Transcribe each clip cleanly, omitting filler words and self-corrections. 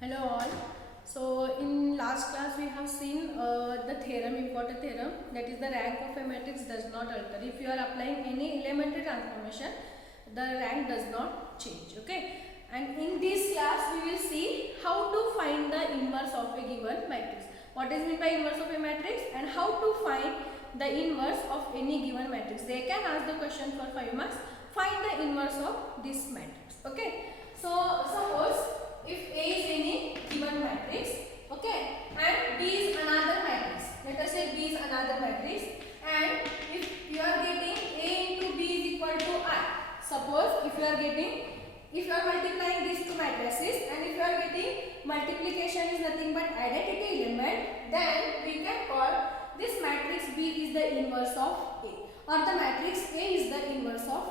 Hello all. So in last class we have seen the theorem, important theorem, that is the rank of a matrix does not alter. If you are applying any elementary transformation, the rank does not change. Okay. And in this class we will see how to find the inverse of a given matrix. What is meant by inverse of a matrix and how to find the inverse of any given matrix. They can ask the question for 5 marks. Find the inverse of this matrix. Okay. So suppose if A is any given matrix, okay, and B is another matrix. Let us say B is another matrix, and if you are getting A into B is equal to I. Suppose if you are multiplying these two matrices, and if you are getting multiplication is nothing but identity element, then we can call this matrix B is the inverse of A, or the matrix A is the inverse of B.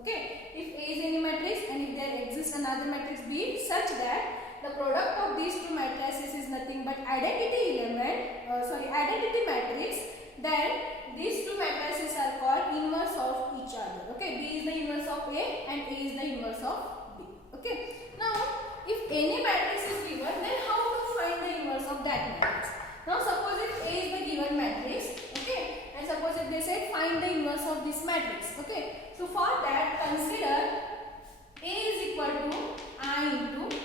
Okay, if A is any matrix and if there exists another matrix B such that the product of these two matrices is nothing but identity matrix, then these two matrices are called inverse of each other. Okay, B is the inverse of A and A is the inverse of B. Okay, now if any matrix is given, then how to find the inverse of that matrix? Now suppose if A is the given matrix, okay, and suppose if they said find the inverse of this matrix. Okay, so for that consider A is equal to I into A.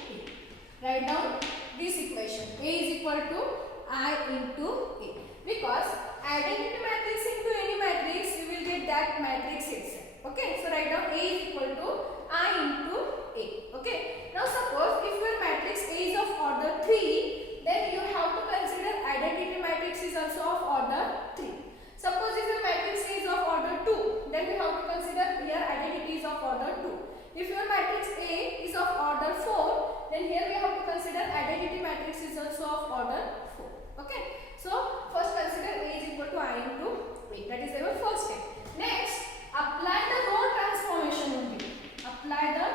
Write down this equation. A is equal to I into A. Because identity matrix into any matrix, you will get that matrix itself. Okay, so write down A is equal to I into A. Okay, now suppose if your matrix A is of order 3, then you have to consider identity matrix is also of order 3. Suppose if your matrix A is of order 2, then we have to consider here identity is of order 2. If your matrix A is of order 4, then here we have to consider identity matrix is also of order 4. Okay, so first consider A is equal to I into A. That is our first step. Next, apply the row transformation only. Apply the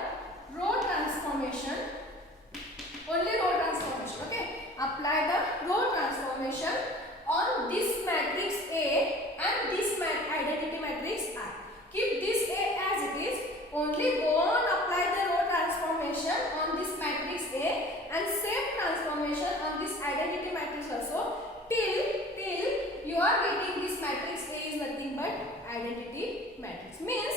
row transformation. Only row transformation. Okay, apply the row transformation on this matrix A and this identity matrix I. Keep this A as it is. Only go on apply the row transformation on this matrix A and same transformation on this identity matrix also till you are getting this matrix A is nothing but identity matrix. Means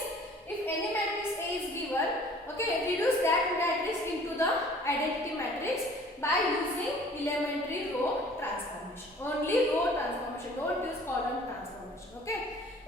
if any matrix A is given, okay, reduce that matrix into the identity matrix by using elementary row transformation. Only row transformation, don't use column transformation.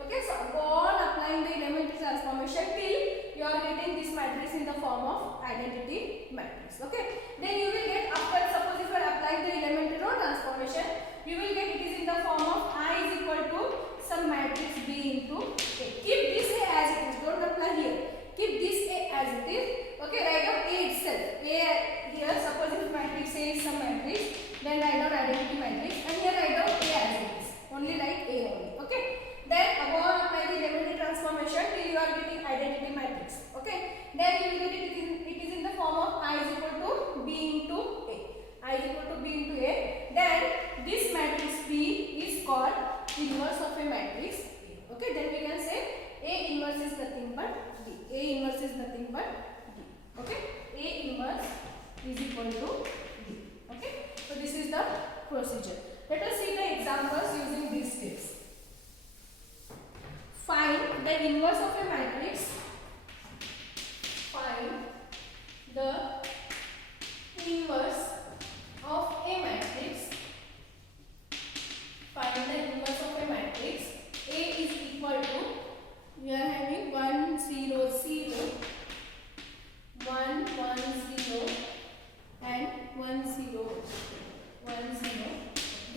Okay, so go on applying the elementary transformation till you are getting this matrix in the form of identity matrix. Okay, then you will get, after suppose if you are applying the elementary row transformation, you will get it is in the form of I is equal to some matrix B into A. Keep this A as it is, don't apply here. Keep this A as it is. Okay, write down A itself. A here, suppose if matrix A is some matrix, then write down identity matrix, and here write down A as it is. Only write A only. Okay, then again apply the elementary transformation till you are getting identity matrix. Okay, then you will get it is in the form of I is equal to B into A. I is equal to B into A. Then this matrix B is called inverse of a matrix A. Okay, then we can say A inverse is nothing but D. A inverse is nothing but D. Okay, A inverse is equal to D. Okay, so this is the procedure. Let us see the examples using these steps. Find the inverse of a matrix. Find the inverse of a matrix. Find the inverse of a matrix. A is equal to, we are having 1 0 0, 1 1 0 and 1 0 1 0.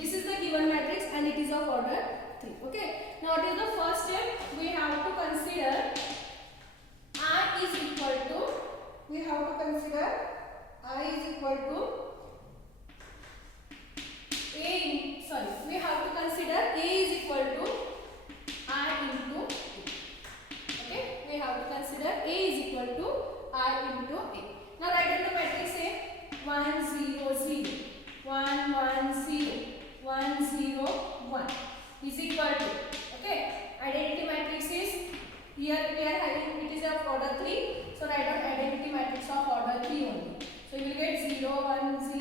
This is the given matrix and it is of order 3. Okay, now what is the first step? We have to consider I is equal to, we have to consider I is equal to we have to consider A is equal to I into A. Okay, we have to consider A is equal to I into A. Now write down the matrix A. 1 0 0, 1 1 0, 1 0 1 is equal to, okay, identity matrix is here we are having it is of order 3, so write down identity matrix of order 3 only. So you will get 0 1 0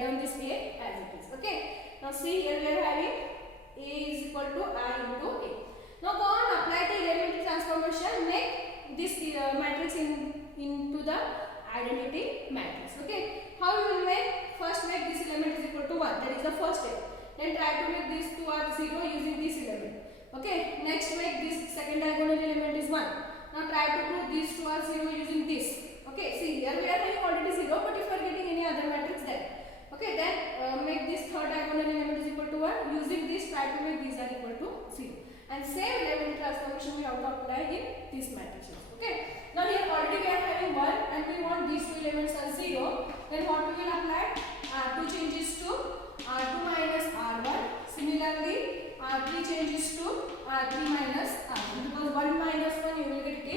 Write down this A as it is. Okay. Now see, here we are having A is equal to I into A. Now go on, apply the elementary transformation. Make this matrix into the identity matrix. Okay. How you will make? First make this element is equal to 1. That is the first step. Then try to make these two are 0 using this element. Okay. Next make this second diagonal element is 1. Now try to prove these two are 0 using this. Okay. See, here we are having already 0, but if you are getting any other matrix then. Okay. Then make this third diagonal element is equal to 1. Using this, try to make these are equal to 0. And same elementary transformation we have to apply in these matrices. Okay. Now here already we are having 1 and we want these two elements are 0. Then what we will apply? R2 changes to R2 minus R1. Similarly, R3 changes to R3 minus R1. Because 1 minus 1 you will get it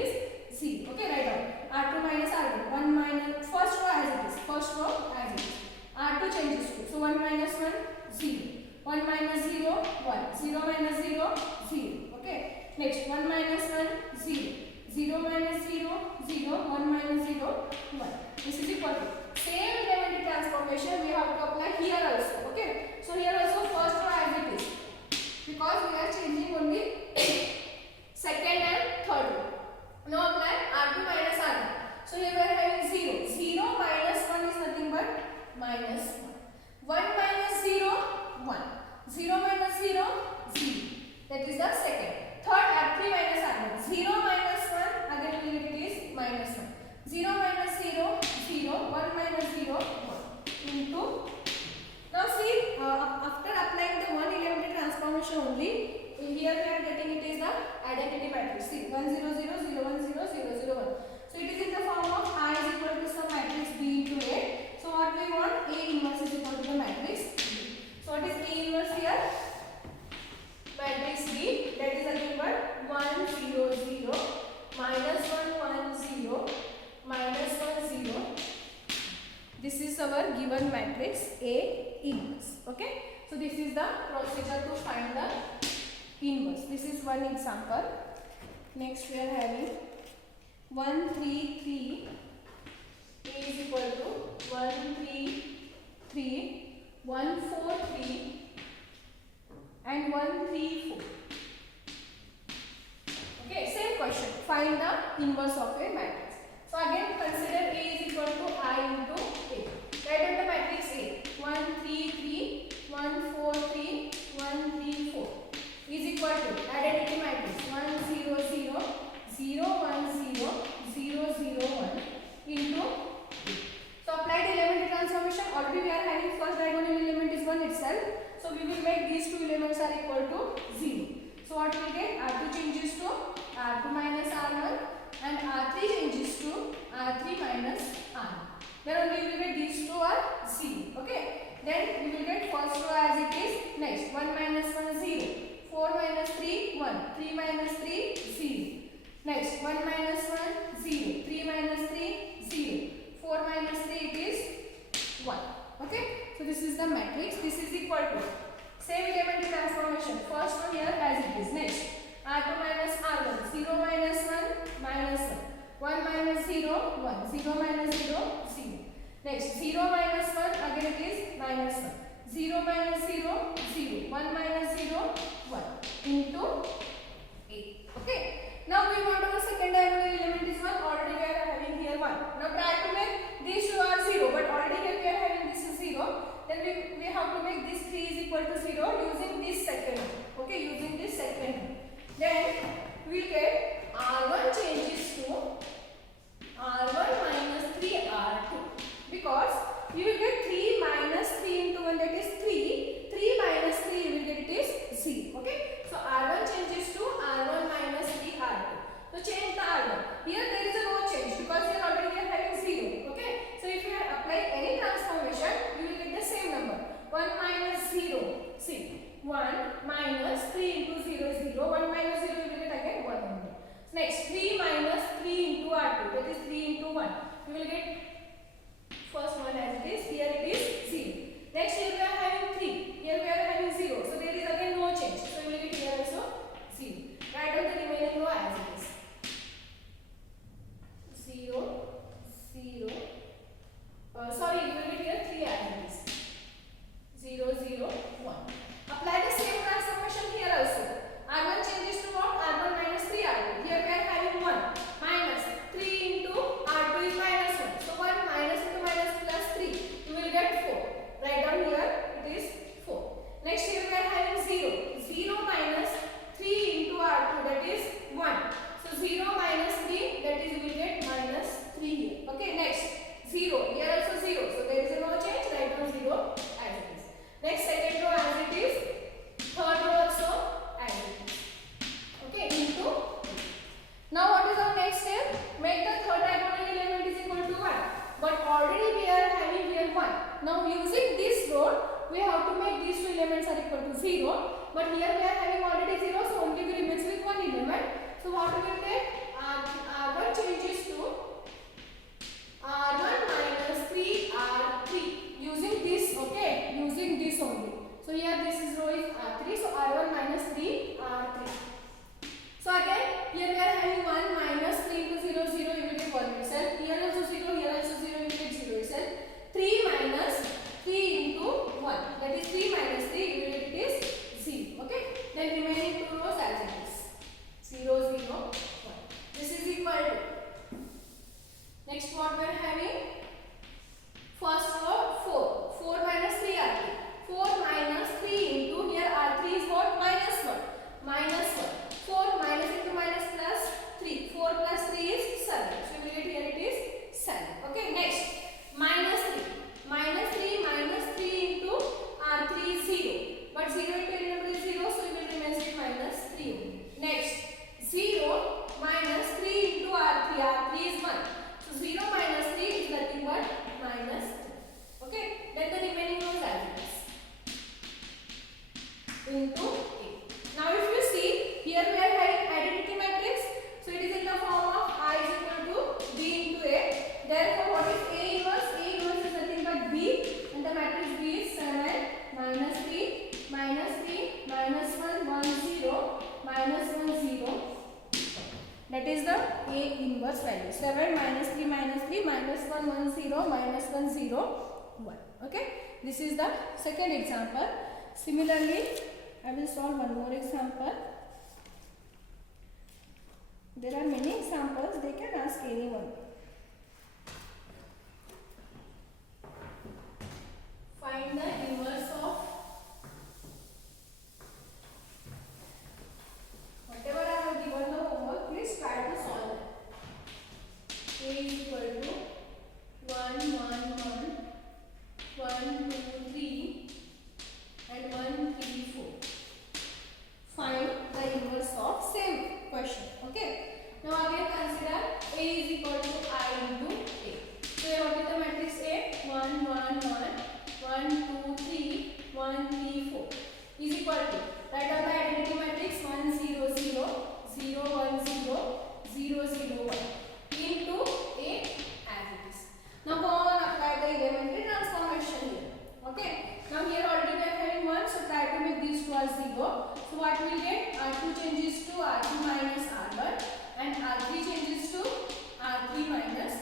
is 0. Okay, write down. R2 minus R1. 1 minus, first row as it is. First row as it is. R2 changes to. So 1 minus 1, 0. 1 minus 0, 1. 0 minus 0, 0. Okay. Next, 1 minus 1, 0. 0 minus 0, 0. 1 minus 0, 1. This is equal to. Same elementary transformation we have to apply here also. Okay. So here also first row as it is. Because we are changing only second and third row. Now apply R2 minus R1. So here we are having 0. 0 minus 1 is nothing but minus 1. 1 minus 0, 1. 0 minus 0, 0. That is the second. Third, R3 minus R1. 0 minus 1, again we will get it is minus 1. 0 minus 0, 0. 1 minus 0, 1. Into. Now see, after applying the one elementary transformation only, here we are getting it is the identity matrix. See, 1 0 0 0 1 0 0 0 1. So it is in the form of I is equal to some matrix B into A. So what we want? A inverse is equal to the matrix B. So what is A inverse here? Matrix B, that is nothing but 1 0 0 minus 1 1 0 minus 1 0. This is our given matrix A inverse. Okay. So this is the procedure to find the inverse. This is one example. Next we are having 1 3 3. A is equal to 1 3 3 1 4 3 and 1 3 4. Okay, same question. Find the inverse of a matrix. So again consider A is equal to I into A. Write out the matrix A. 1 3 3 1 4 3 1 3 4 is equal to identity matrix 1 0 0 0 1 0 0 0 1 into A. So apply the elementary transformation. Already we are having first diagonal element is 1 itself. So we will make these two elements are equal to 0. So what we get? R2 changes to R2 minus R1 and R3 changes to R3 minus R1. Then only we will get these two are 0. Okay. Then we will get first row as it is. Next 1 minus 1 0. 4 minus 3 1. 3 minus 3 0. Next 1 minus 1 0. 3 minus 3 0. 4 minus 3 it is 1. Okay. So this is the matrix. This is equal to same elementary transformation. First one here as it is. Next R2 minus R1. 0 minus 1 minus 1. 1 minus 0 1. 0 minus 0 0. Next 0 minus 1 again it is minus 1. 0 minus 0 0. 1 minus 0 1 into A. Okay. Now we want our second diagonal element is 1. Already we are having here 1. Now try to make these two are 0, but already here we are having this is 0. Then we have to make this 3 is equal to 0 using this second one. Okay, using this second one. Then we will get R1 changes to R1 minus 3R2 because you will get 3 minus 3 into 1 that is 3. 3 minus 3 you will get it is 0. Okay. So R1 changes to R1 minus 3R2. So change the R1. Here there is a no change because here already we are having 0. Okay. So if you apply any transformation you will get the same number. 1 minus 0. See. 1 minus 3 into 0 is 0. 1 minus 0 you will get again 1 number. Next 3 minus 3 into R2 that is 3 into 1. You will get first one as it is. Here it is 0. Next here we are having 3. Here we are having 0. So there is again no change. So you will get here also 0. Write down the remaining row as it is. 0 0. Sorry, you will get here 3 as it is. but here we are having already 0, so only we remains with one element. So what we will take? R1 changes to R1 minus 3R3 using this, okay, using this only. So here this is row is R3, so R1 minus 3R3. So again here we are having 1 minus 3 into 0, 0, you will get 1 itself. Here also 0, here also 0, you will get 0 itself. 3 minus 3 into 1, that is 3 minus 3, you will get it is 0, okay. Then remaining two rows as it is, 0, 0, 1. This is equal to, next what we are having, first row 4, 4 minus 3 R3, 4 minus 3 into, here R3 is what, minus 1, minus 1, 4 minus into minus plus 3, 4 plus 3 is 7, so we will get here it is 7, okay. Next minus 3, minus 3 minus 3 into R3 is 0, but 0 into any number is 0, so we will remain with minus 3 only. Next 0 minus 3 into R3, R3 is 1, so 0 minus 3 is nothing but minus 3, okay. Then the remaining rows as it is into A. Now if you see, here we are having identity matrix, so it is in the form of I is equal to B into A. Therefore what is A inverse? A inverse is nothing but B, and the matrix B is 7 minus 3 minus 3 minus 1 1 0 minus 1 0. That is the A inverse value. 7 minus 3 minus 3 minus 1 1 0 minus 1 0 1. Okay. This is the second example. Similarly, I will solve one more example. There are many examples, they can ask anyone. Find the inverse of whatever I have given the homework, please try to solve it. A is equal to 1 1 1 1 2 3 and 1 3 4. Find the inverse of same question, okay. Now again consider A is equal to I into A. So here what is the matrix A? 1 1 1 1 2 3 1 3 4 is equal to, write down the identity matrix 1 0 0 0 1 0 0 0 1 into A as it is. Now go on, apply the elementary transformation here, okay. Now here already we are having 1, so try to make these two as 0. So what we will get? R2 changes to R2 minus R1 and R3 changes to R3 minus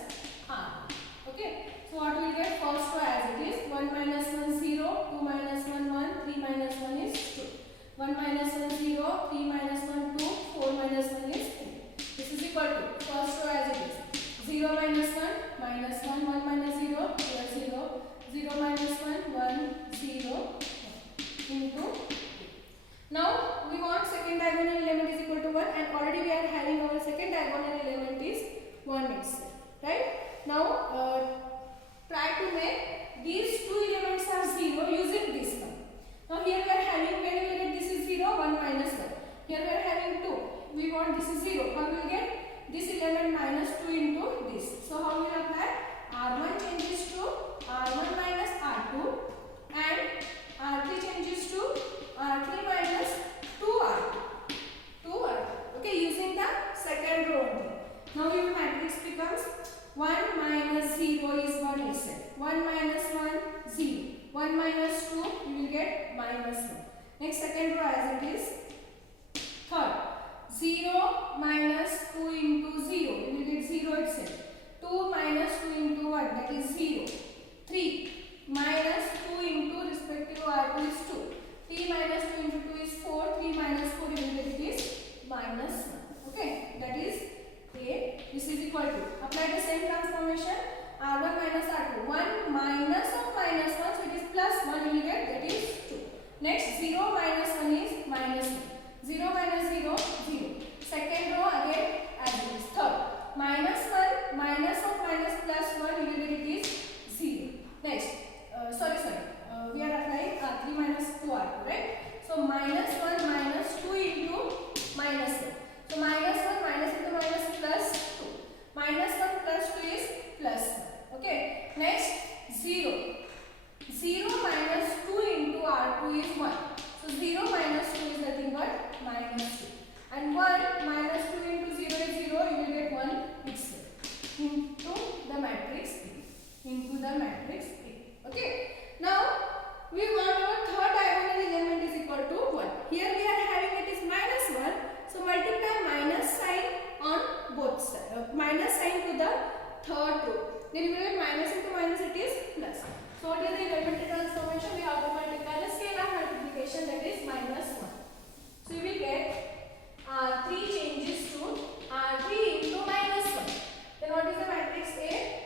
R1, okay. So what we will get? First row as it is, 1 minus 1 0, 2 minus 1 1, 3 minus 1 is 2, 1 minus 1 0, 3 minus 1 2, 4 minus 1 is 2. This is equal to, first row as it is, 0 minus 1 minus 1, 1 minus 0 plus 0, 0 minus 1 1 0 into. Now we want second diagonal element is equal to 1, and already we are having our second diagonal element is 1 itself, right. Now try to make these two elements are 0 using this one. Now here we are having, when we will get this is 0, 1 minus 1. Here we are having 2. We want this is 0. How we will get this element minus 2 into this. So how we will apply? R1 changes to R1 minus R2 and R3 changes to R3 minus 2R2. 2R2. Okay, using the second row only. Now your matrix becomes 1 minus 0 is 1 itself. 1 minus 1 0. 1 minus 2 you will get minus 1. Next second row as it is. Third, 0 minus 2 into 0, you will get 0 itself. 2 minus 2 into 1, that is 0. 3 minus 2 into respective R2 is 2. 3 minus 2 into 2 is 4. 3 minus 4 you will get it is minus 1. Okay, that is A. This is equal to, apply the same transformation, R1 minus R2. 1 minus of minus 1, so it is plus 1 you will get, that is 2. Next 0 minus 1 is minus 1. 0 minus 0, 0. Second row again as it is. Third, minus 1 minus of minus plus 1 you will get it is 0. Next, we are applying R3 minus 2R2, right? So minus 1 minus 2 into minus 1. So minus 1 minus into minus plus 2. Minus 1 plus 2 is plus 1. Okay. Next 0. 0 minus 2 into R2 is 1. So 0 minus 2 minus sign to the third row. Then you will get minus into minus, it is plus. So what is the elementary transformation? We have to multiply the scalar multiplication, that is minus 1. So you will get R3 changes to R3 into minus 1. Then what is the matrix A?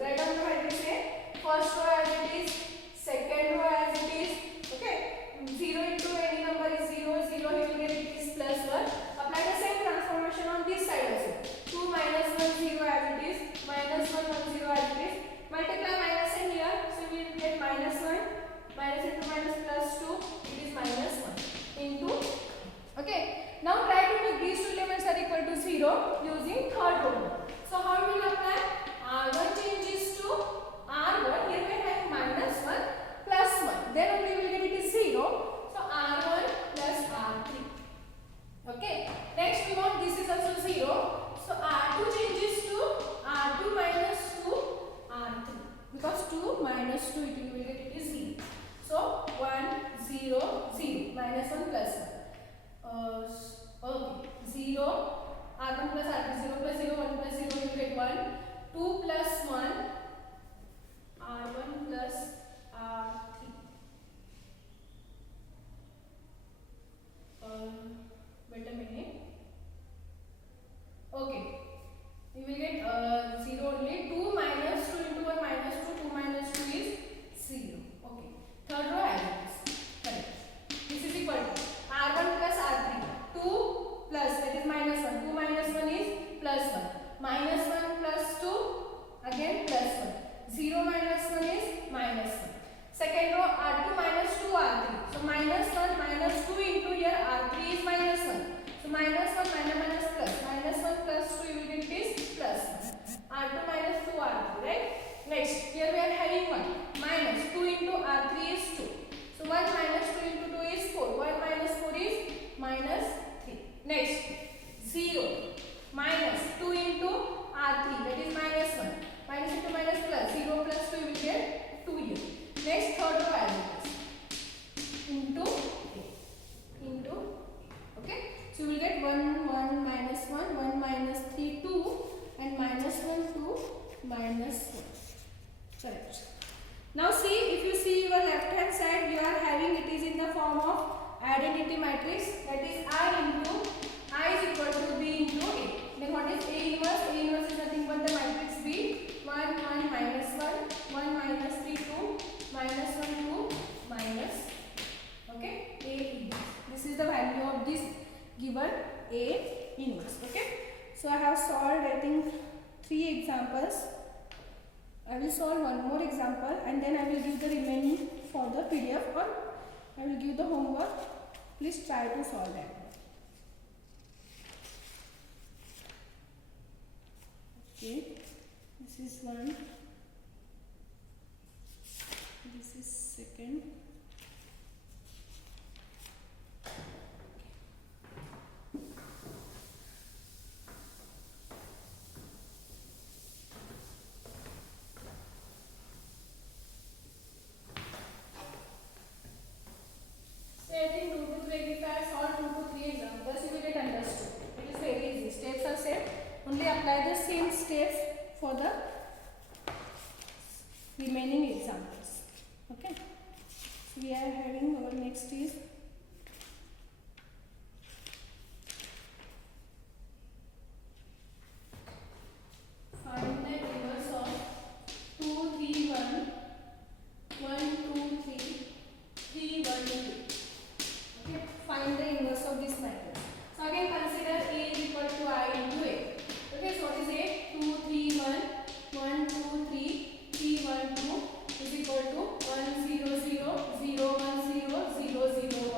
Write down the matrix A. First row as it is, second row as it is. Okay. 0 into any number is 0, 0 you will get it is plus 1. Apply the same transformation on this side also. 2 minus 1 0 as it is, minus 1 1 0 as it is. Multiply minus in here, so we will get minus 1, minus into minus plus 2, it is minus 1 into. Okay. Now try to make these two elements are equal to 0 using third row. So how we will apply? R1 changes to R1, here we have minus 1 plus 1. Then only we will get it is 0. So R1 plus R3. Okay. Next we want this is also 0. So R2 changes to R2 minus 2 R3. Because 2 minus 2 it will get it is 0. So 1 0 0 minus 1 plus 1. Okay. 0 R1 plus R3 0 plus 0 1 plus 0 you will get 1. 2 plus 1 R1 plus R3. Wait a minute. Okay. You will get 0 only. 2 minus 2 into 1 minus 2. 2 minus 2 is 0. Okay. Third row as it is. Correct. This is equal to R1 plus R3. 2 plus, that is minus 1. 2 minus 1 is plus 1. Minus 1 plus 2, again plus 1. 0 minus 1 is minus 1. Second row R2 minus 2 R3. So minus 1 minus 2 into here R3 is minus 1. So minus 1 minus minus plus. Minus 1 plus 2 you will get this plus 1. R2 minus 2 R3, right? Next, here we are having 1. Minus 2 into R3 is 2. So 1 minus 2 into 2 is 4. 1 minus 4 is minus 3. Next, 0 minus 2 into R3, that is minus 1. Minus into minus plus. 0 plus 2 you will get 2 here. Next, third row as it is. Into A. Okay. So you will get 1 1 minus 1 1 minus 3 2 and minus 1 2 minus 1. Correct. Now see, if you see your left hand side, you are having it is in the form of identity matrix, that is I into I is equal to B into A. Then what is A inverse? A inverse is nothing but the matrix B. 1 1 minus 1 1 minus 3 2 minus 1 2 minus. Okay. A inverse. This is the value of this given A inverse. Okay. So I have solved I think 3 examples. I will solve one more example and then I will give the remaining for the PDF, or I will give the homework. Please try to solve that. Okay, this is one, this is second. I think 2 to 3, if I solve 2 to 3 examples, you will get understood. It is very easy. Steps are same. Only apply the same steps for the remaining examples. Okay. So we are having our next is find the inverse of 2 3 1 1 2 3 3 1 2. Okay, find the inverse of this matrix. So again consider A is equal to I into A. Okay, so what is A? 2 3 1 1 2 3 3 1 2 is equal to 1 0 0 0 1 0 0 0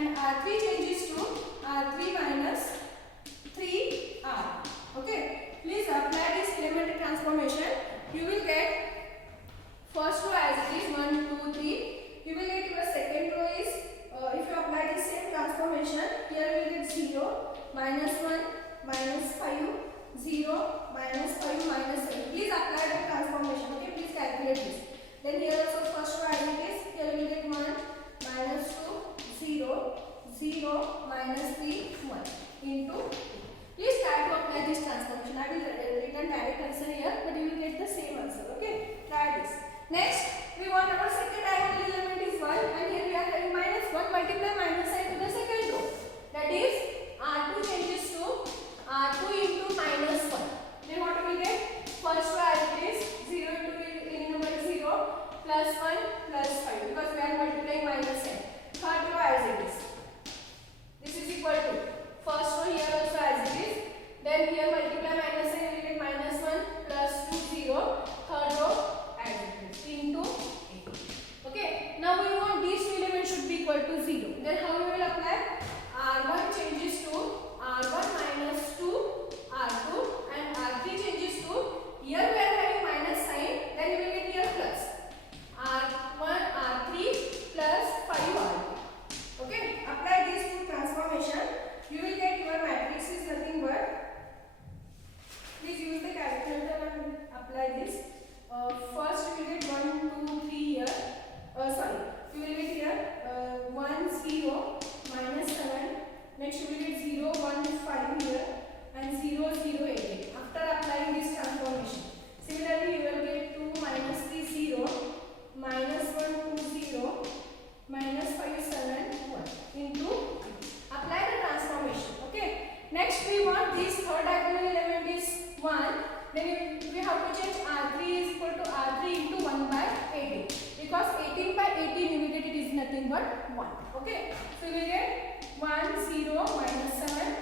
and R3 changes to R3 minus 3R. Okay, please apply this elementary transformation. You will get first row as it is 1, 2, 3. You will get your second row is if you apply the same transformation, here you will get 0, minus 1, minus 5, 0, minus 5, minus 7. Please apply the transformation. Okay, please calculate this. Then here also first row as it is, here you will get 1, minus 2, 0, 0, minus 3, 1 into 2. Please try to apply this transformation. I will written direct answer here, but you will get the same answer. Okay, try this. Next, we want our second diagonal element is 1, and here we are having minus 1, multiply minus sign to the second row. That is R2 changes to R2 into minus 1. Then what do we get? First row as it is 0 into any number is 0, plus 1 plus 5, because we are multiplying minus sign. Third row as it is. This is equal to first row here also as it is. Then here multiply minus sign, we get minus 1 plus 2 0. Third row as it is into 8. Okay. Now we want these two elements should be equal to 0. Then how we will apply? R1 changes to R1 minus 2 R2 and R3 changes to, here we are having minus sign, then we will get here plus R1 R3 plus 5R2. Okay, apply these two transformation. You will get your matrix is nothing but, please use the calculator and apply this. First you will get 1, 2, 3 here. You will get here 1, 0, minus 7. Next you will get 0, 1, 5 here and 0, 0, 8. After applying this transformation. Similarly you will get 2, minus 3, 0, minus 1, 2, 0, minus 5, 7, 1 into 2. Apply the transformation. Okay. Next we want this third diagonal element is 1. Then we have to change R3 is equal to R3 into 1 by 18. Because 18 by 18 you will get it is nothing but 1. Okay. So we will get 1, 0, minus 7,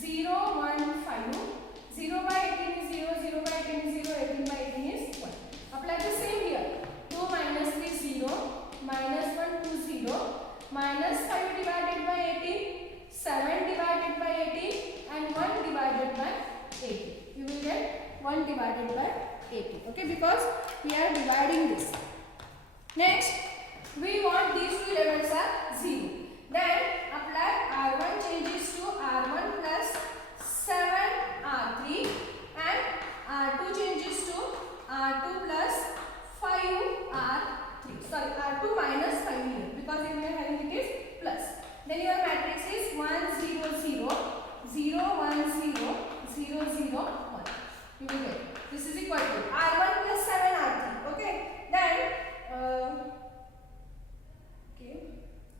0, 1, 5. 0 by 18 is 0, 0 by 18 is 0, 18 by 18 is 1. Apply the same here. 2 minus 3 0, minus 1 2 0, minus 5 divided by 18, 7 divided by 18 and 1 divided by 18. You will get 1 divided by 18. Okay, because we are dividing this. Next, we want these two elements are 0. Then apply R1 changes to R1 plus 7R3 and R2 changes to R2 plus 5R3. Sorry, R2 minus 5 here, because if we are having it is plus. Then your matrix is 1, 0, 0, 0, 1, 0, 0, 0, 1. You will get. This is equal to R1 plus 7R3. Okay. Then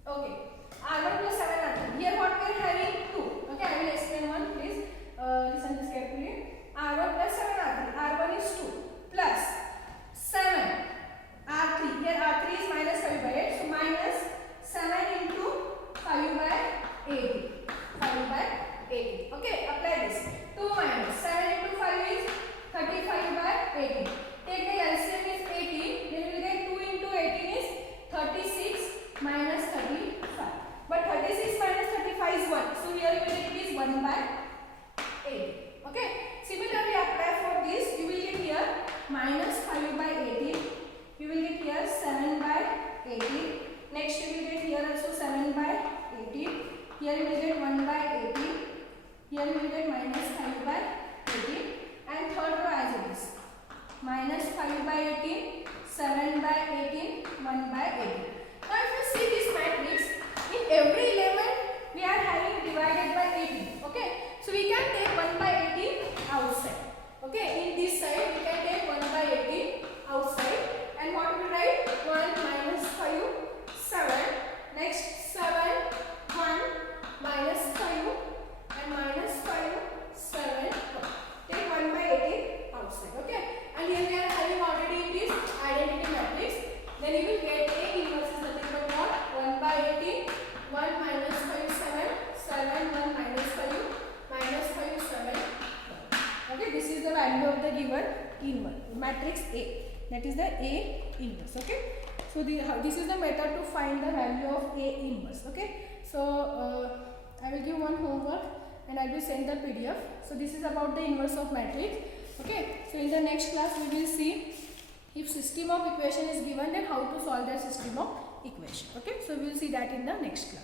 okay. R1 plus 7R3. Here what we are having 2. Okay, I will explain one. Please listen this carefully. R1 plus 7R3. R1 is 2 plus 7 R3. Here R3 is minus 5 by 8. So minus 7 into 5 by 80. 5 by 80. Okay, apply this. 2 minus 7 into 5 is 35 by 80. Take the LCM is 80. Then we will get 2 into 18 is 36 minus 35. But 36 minus 35 is 1. So here you will get it is 1 by 80. Okay. Similarly, apply for this. You will get here minus 5 by 18. You will get here 7 by 18. Next you will get here also 7 by 18. Here you will get 1 by 18. Here you will get minus 5 by 18. And third row as it is. Minus 5 by 18, 7 by 18, 1 by 18. Now if you see this matrix, in every element we are having divided by 18. Okay. So we can take 1 by 18 outside. Okay. In this side we can take 1 by 18 outside. And what we write? 1 minus 5, 7. Next 7, 1, minus 5 and minus 5, 7, 1. Take 1 by 18 outside. Okay. And here we are having already this identity matrix. Then you will get A inverse is nothing but what? 1 by 18, 1 minus 5, 7, 7, 1 minus 5, minus 5, 7, 1. Okay, this is the value of the given inverse matrix A. that is the A inverse. Okay, so this is the method to find the value of A inverse. Okay, so I will give one homework and I will send the PDF. So this is about the inverse of matrix. Okay, so in the next class we will see if system of equation is given, then how to solve that system of equation. Okay, so we will see that in the next class.